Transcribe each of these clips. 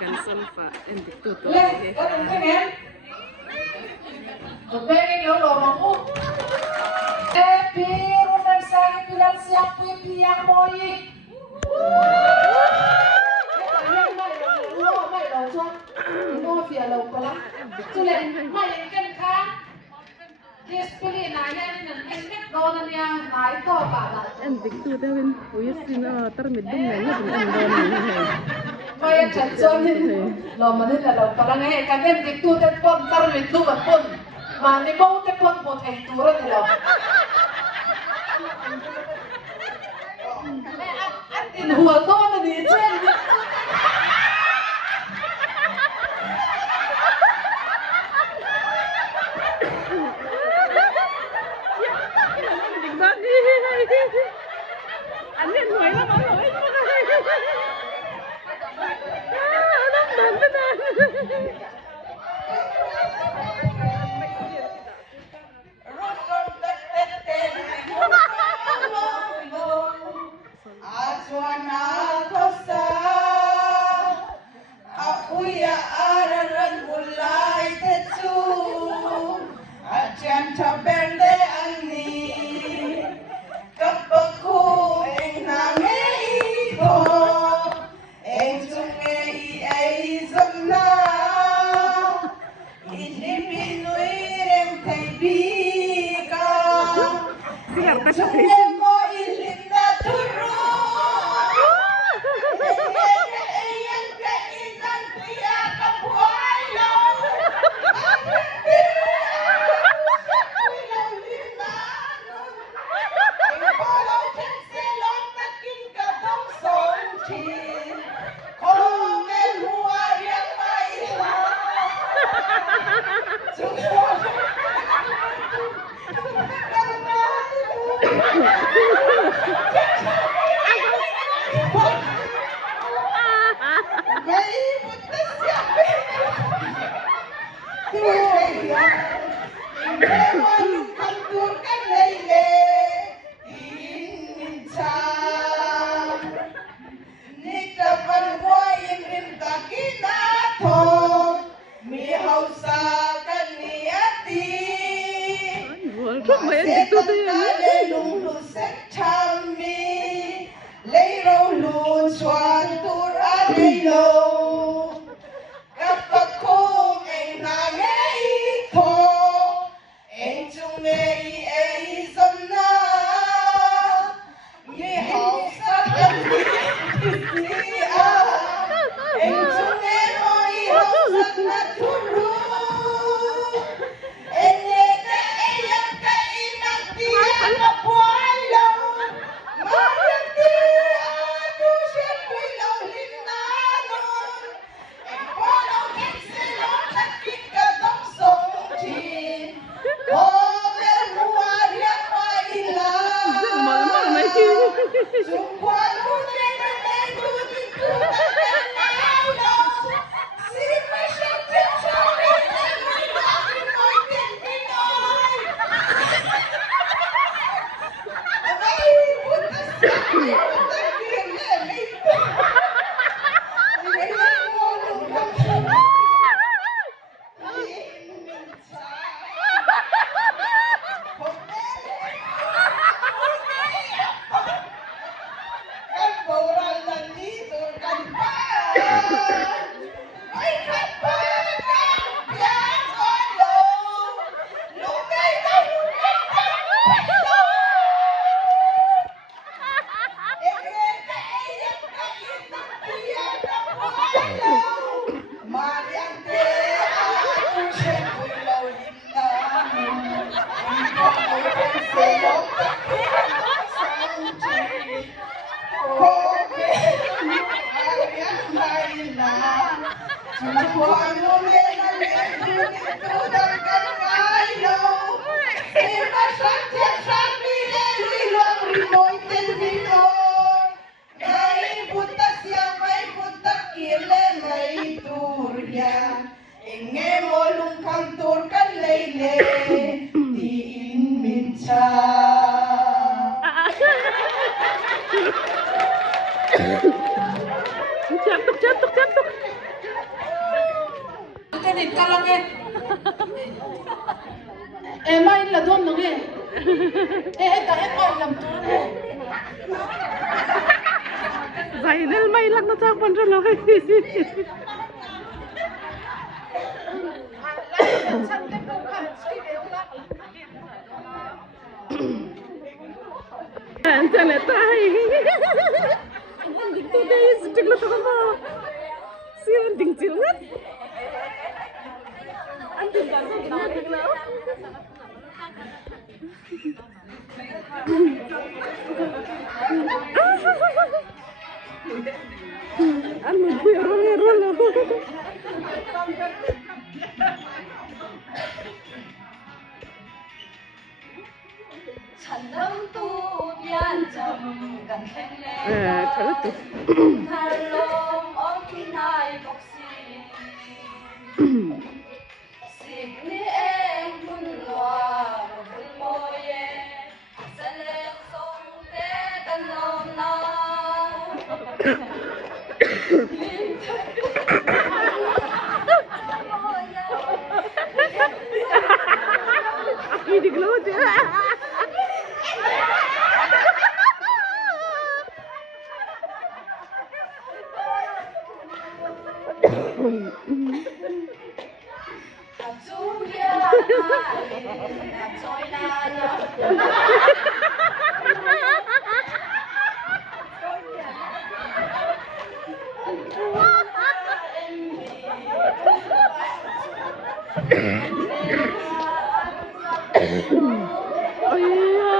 Kan salfa en dituto. Le, kan pengen? Pengen yo lo mau. Biru dan saya bilang siap yang moi. Mai đầu cho, mua phía lầu có lắm. Chú lên mai cân kháng. Display này nên expect đồ này này to cả là. En dituto ben uyesina termedung na ni en don. Mai chân chân lo mà nên là lầu có lắm nghe cái en dituto pon termedung mà pon. Mà ni mau te pon một thành tu rồi lo. Anh hùa to là gì trên. Anh nuih lắm anh nuih. Nóng đến đây. Chuan kosa uya araran ulai tetu ajan taberde ani kapaku enangei ko enjungei ai zamna inipinui rem taibika enjungemo ilinda turu. Chuan tur alilo kapakong ay nangay ko ay tungay ay zamna mihaw sa kandiya ay tungay mo ihaw sa naturo ay nega ay ang kainang tiyan na buwalo marati. Cantuk. Cái này căng lắm nghe. Em mai là đôn nó nghe. Em ta em mai làm đôn. Dạy nên mày lắc nó chắc vẫn rất là hay. Anh lại tay. Anh tôi đây stick là tao mà. Siêu tình chịu hết. Anh tình cảm xúc nó được lắm. Anh muốn quay roll. Ini glow je. Oh iya.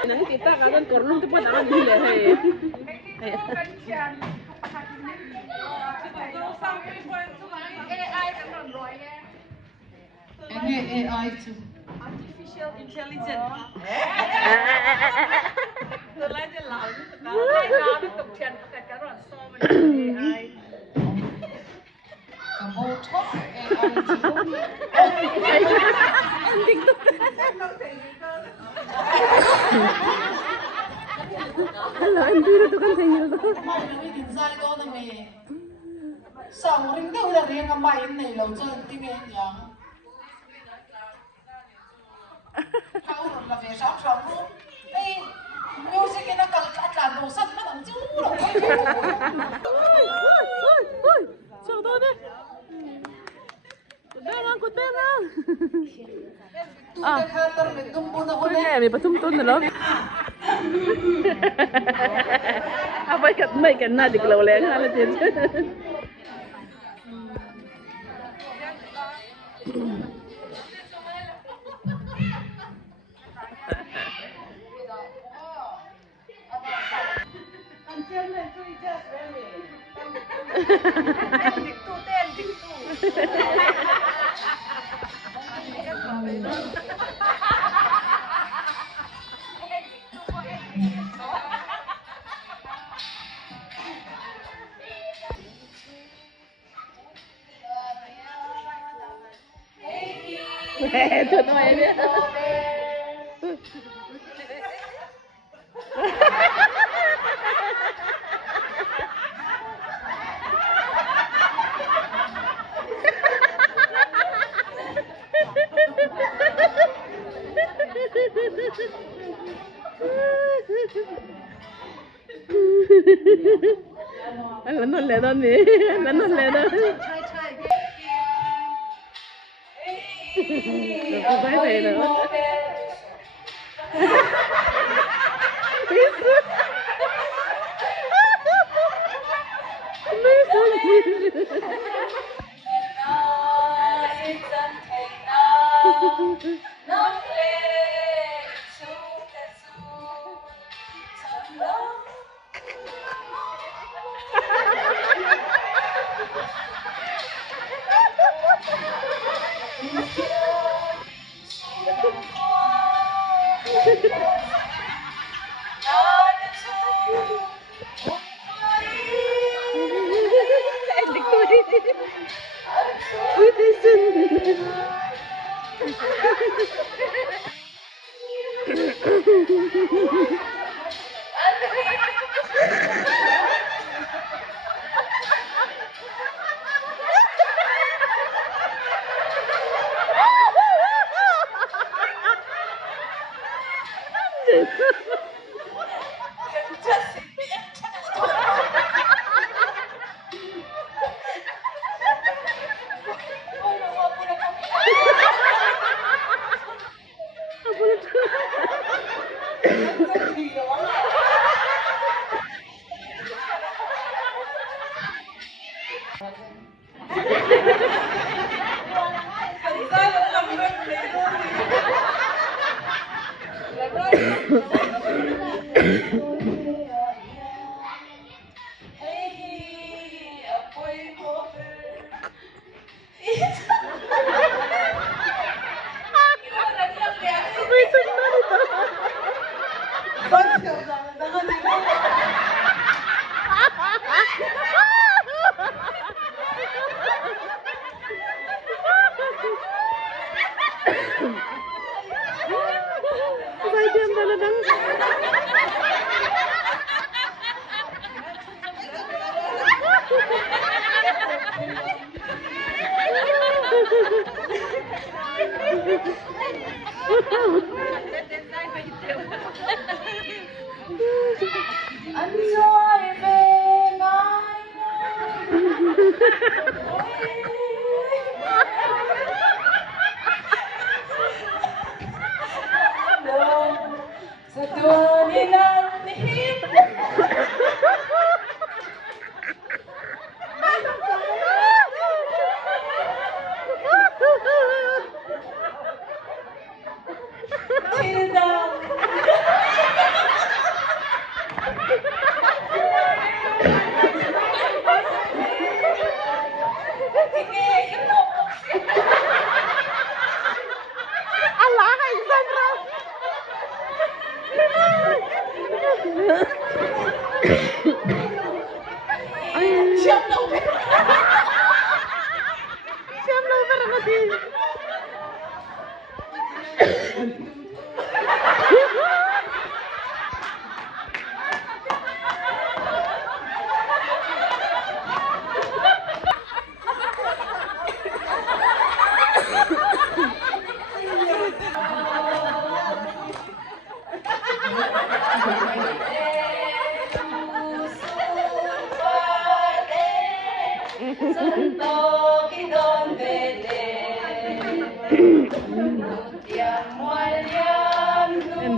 Nang kita kalian korlun tepat aman gila hey. Ini AI tu. Artificial intelligence. Tôiจะเล่าได้น้ำตกเทียนแต่กระโดดโซ่มัน AI Kamu top AI tu. Hello, anh đưa tôi con thấy nhiều rồi. Mai nó đi design đó nè mẹ. Sao ring đâu là riêng cái máy này lâu cho tiếng nghe nhàng. Kau rồi là về sáng sớm luôn. Ê, music cái nó cần cả tràn đồ sắt nó làm chú rồi. Ôi, sao tôi đấy? Cút bên không? Tôi khá tao mình tung bún nó Kaya may patumton na lang. Apa kat mai kan na diklau leng hala jen. Itu namanya dia. Lần lẻ đó nè, lần lẻ đó. Không phải vậy nữa.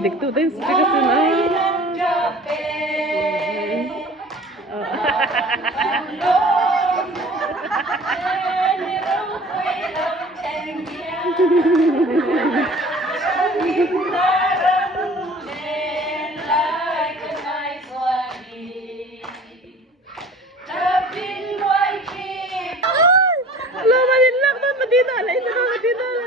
Diktutin speaker sih Lo malilak na madinala, ito na madinala.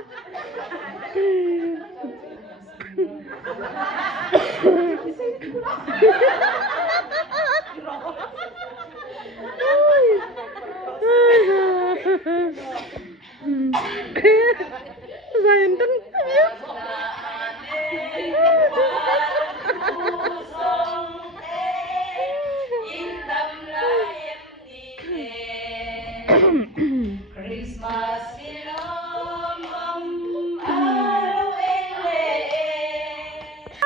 Sayang kan. Christmas araw ele.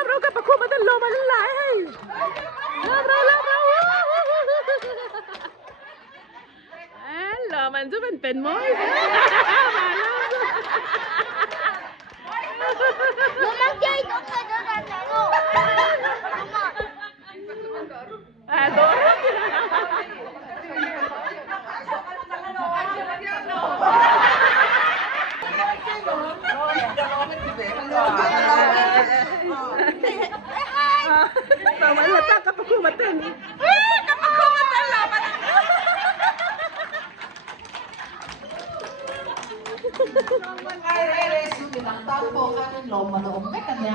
Raw ka pa kuma dan lo malalay. Raw. Hello, man du men pen mo. Adoro. Tama na ta kapag kumatan. Kapag kumatan laban. Ay, sulit ang tampo kanin lo manoom ka kanya.